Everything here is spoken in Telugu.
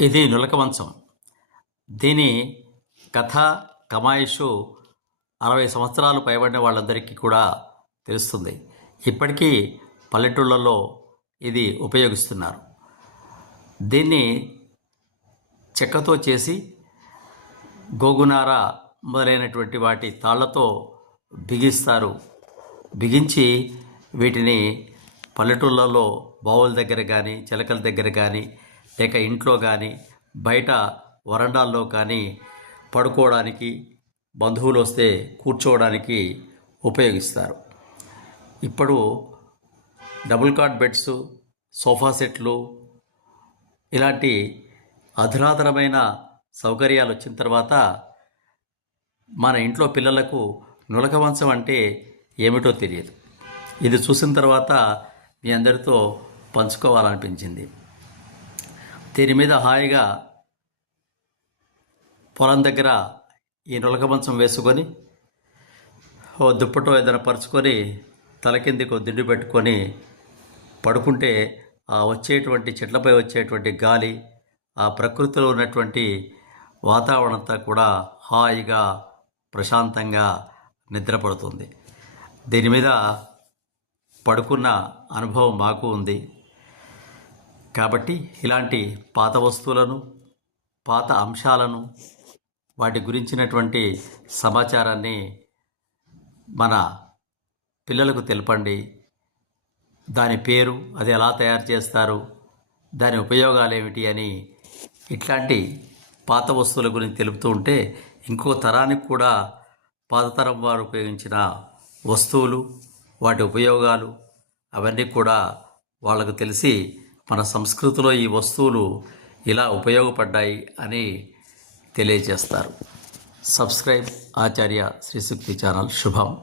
ఇది నులక మంచం దీని కథ కమాయిషు అరవై సంవత్సరాలు పైబడిన వాళ్ళందరికీ కూడా తెలుస్తుంది. ఇప్పటికీ పల్లెటూళ్ళలో ఇది ఉపయోగిస్తున్నారు. దీన్ని చెక్కతో చేసి గోగునార మొదలైనటువంటి వాటి తాళ్ళతో బిగిస్తారు. బిగించి వీటిని పల్లెటూళ్ళలో బావుల దగ్గర కానీ చిలకల దగ్గర కానీ లేక ఇంట్లో కానీ బయట వరండాల్లో కానీ పడుకోవడానికి బంధువులు వస్తే కూర్చోవడానికి ఉపయోగిస్తారు. ఇప్పుడు డబుల్ కాట్ బెడ్స్ సోఫా సెట్లు ఇలాంటి అధునాతనమైన సౌకర్యాలు వచ్చిన తర్వాత మన ఇంట్లో పిల్లలకు నులక వంశం అంటే ఏమిటో తెలియదు. ఇది చూసిన తర్వాత మీ అందరితో పంచుకోవాలనిపించింది. దీని మీద హాయిగా పొలం దగ్గర ఈ నులక మంచం వేసుకొని ఓ దుప్పటో ఏదైనా పరుచుకొని తల కిందికి దిండు పెట్టుకొని పడుకుంటే ఆ వచ్చేటువంటి చెట్లపై వచ్చేటువంటి గాలి ఆ ప్రకృతిలో ఉన్నటువంటి వాతావరణం అంతా కూడా హాయిగా ప్రశాంతంగా నిద్రపడుతుంది. దీని మీద పడుకున్న అనుభవం మాకు ఉంది. కాబట్టి ఇలాంటి పాత వస్తువులను పాత అంశాలను వాటి గురించినటువంటి సమాచారాన్ని మన పిల్లలకు తెలపండి. దాని పేరు అది ఎలా తయారు చేస్తారు దాని ఉపయోగాలు ఏమిటి అని ఇట్లాంటి పాత వస్తువుల గురించి తెలుపుతూ ఉంటే ఇంకో తరానికి కూడా పాత తరం వారు ఉపయోగించిన వస్తువులు వాటి ఉపయోగాలు అవన్నీ కూడా వాళ్ళకు తెలిసి మన సంస్కృతిలో ఈ వస్తువులు ఇలా ఉపయోగపడ్డాయి అని తెలియజేస్తారు. Subscribe Acharya Srishakti channel. శుభం.